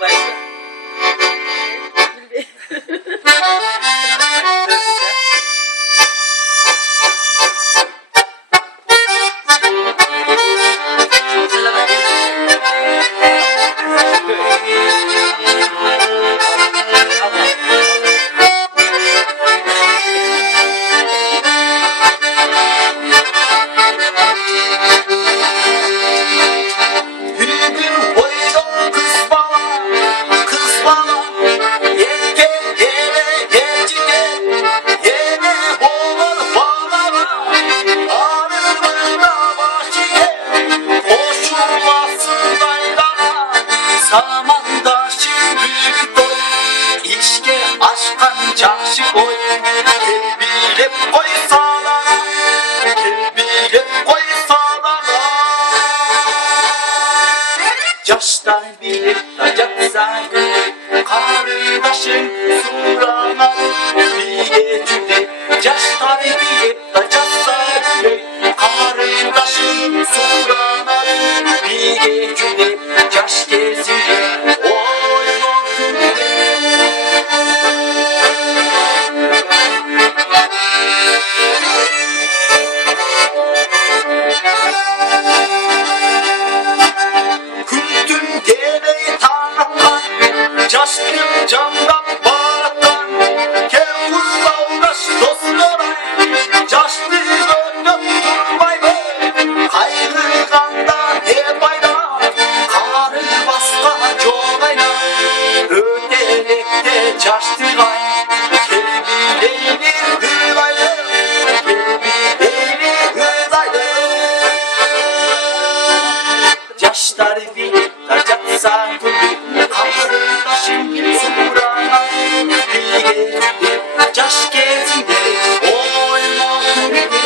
babaysa. Samandaşın büyük boy, içke aşkan çarşı boy. Bilip koy sağlara, bilip koy sağlara. Yaşlar bilip tacaksa gülüp, kardeşin surana. Bir cümle, yaşlar bilip tacaksa gülüp, kardeşin surana. Bir cümle, yaş geziyor. Yaşlı camdan bağırtan, kevuz davraş dostlara. Yaşlı öpüp durmay mı, kaygıganda hep ayda. Karı baska çoğayla, öterekte yaşlılar. Kelbilerini hırlaylı, kelbilerini hırlaylı. Yaşlar bilip tacaksa gülüp, kardeşim surana. Bir gecede yaş gezinde oyma kulübü.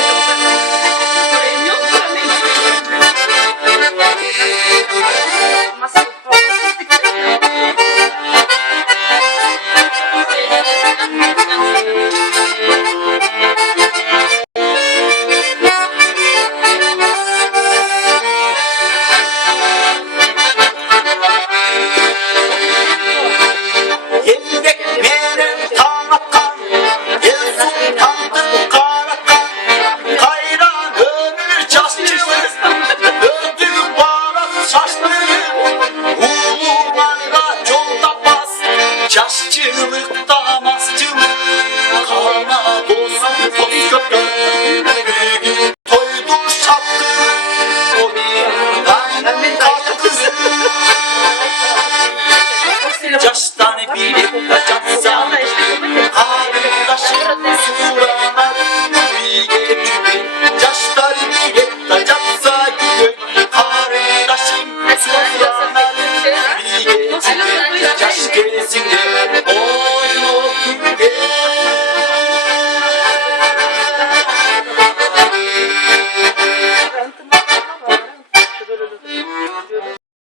Yaşçılıkta masçılık, kalma dostum toz köpek. Bir gün toydu şaptı, o bir kaynanın kalktı. Yaştan bilip kaçan